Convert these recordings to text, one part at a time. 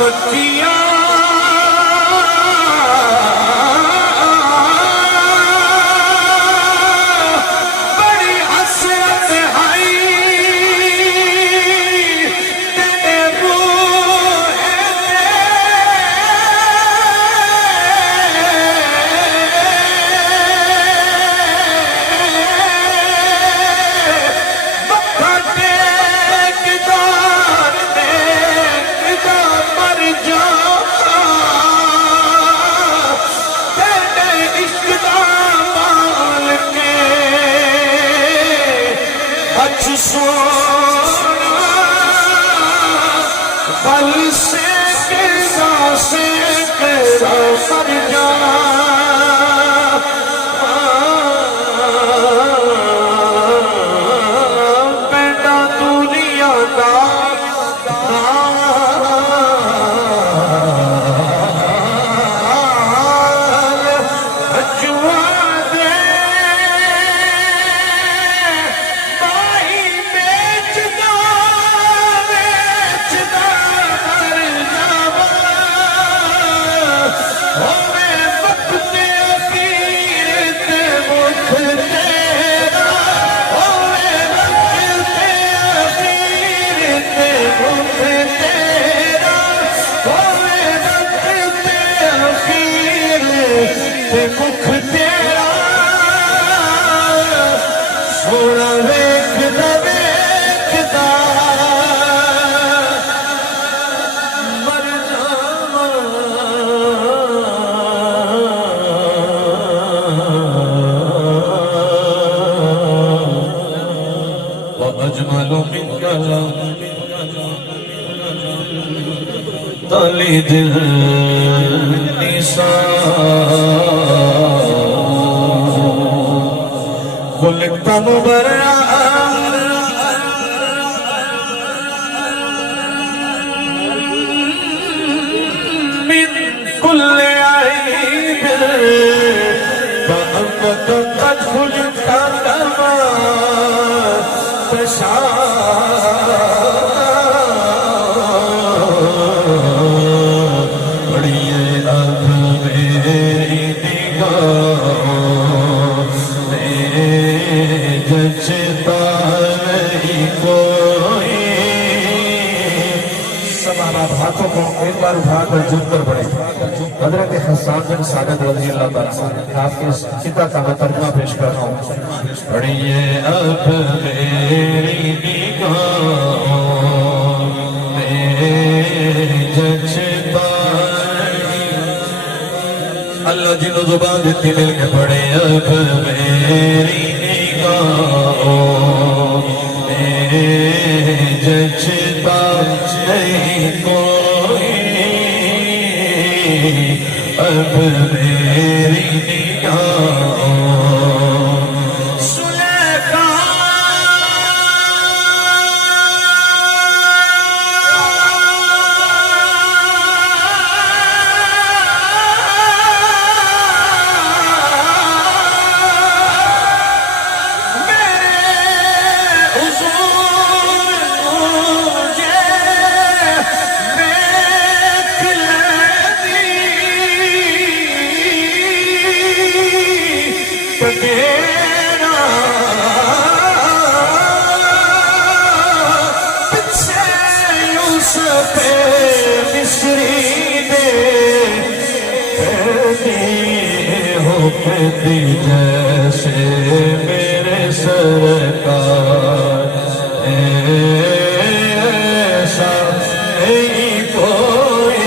मक्खियां सोना पल से मर जा बेटा दुनिया का मुख तेरा सोना वेखदा वेखदा मर जावां व अजमलु मिनका तलिद निसा खुलता मुबर्रा मिन कुल्ले आइब फअम्मत कद खुलता कमा तशा हाथों को एक बार उठाकर झुककर पड़े। हजरत हसन बिन सादत रज़ी अल्लाह तआला आपके पिता का मैं तर्जुमा पेश कर रहा हूँ। पढ़िए अब मेरी निगाहों में जचता अल्लाह जिन्हों जुबान देती मिल के पढ़े अब मेरी निगाहों में जचता नहीं कोई अब मेरी निगाहों जैसे मेरे सरकार ऐसा नहीं कोई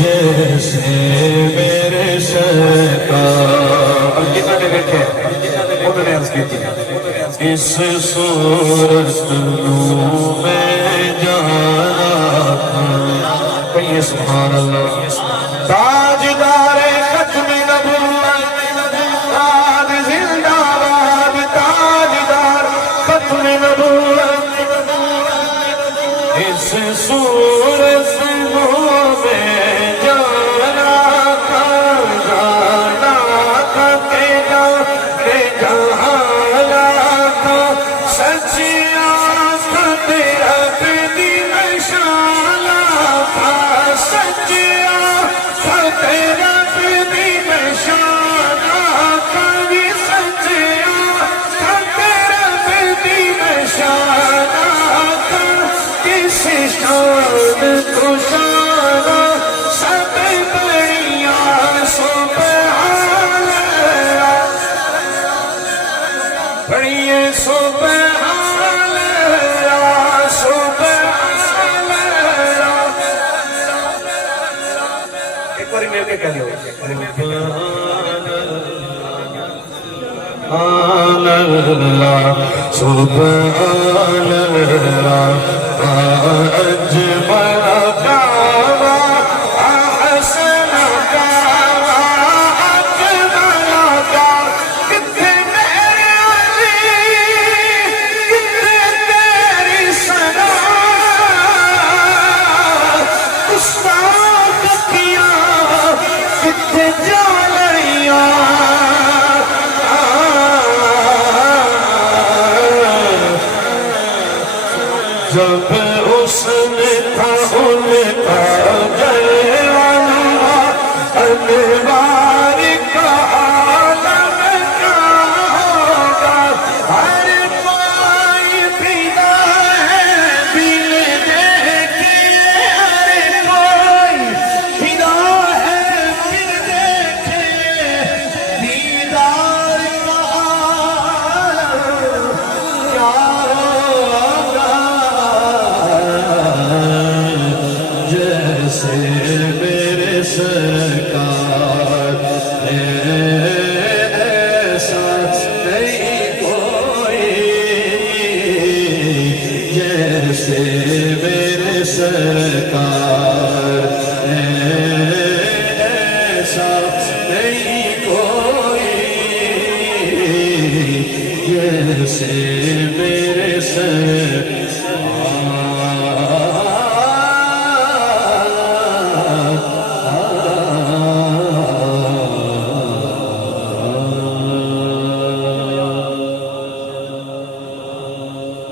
जैसे मेरे सरकार। कितने बैठे उन्होंने अर्ज की थी इस सूरत में जाना कहिए सुभान अल्लाह। ताजदार खत्म नबूवत आज जिंदाबाद ताजदार खत्म नबूवत इस सूरत में जाना का के जहाना का सच्ची आँख तेरा दी नशा अल्लाह सुभान अल्लाह अजमल कावा अहसन कावा अजमल का कितने मेरे अली कितने तेरी सना गुस्ताख किया कितने जालिया जब उसने था उनका जलवा अनवार का आलम का होगा हर कोई फिदा है बिन देखे हर कोई फिदा है बिन देखे दीदार का आलम क्या होगा जैसे मेरे सरकार ऐसा नहीं कोई जैसे मेरे सरकार ऐसा नहीं कोई जैसे मेरे सरकार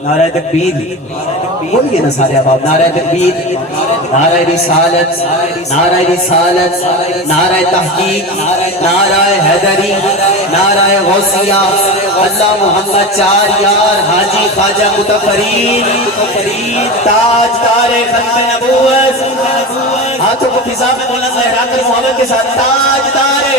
नारा तकबीर बोलिए ना सारे आप नारा तकबीर नारा रिसालत नारा रिसालत नारा तहकीक नारा हैदरी नारा गौसिया अल्लाह मोहम्मद चार यार हाजी ख्वाजा मुतफरीद ताजदार खत्म नबूवत हाथों को फिजा में बुलंद लहराकर मोहब्बत के साथ ताजदार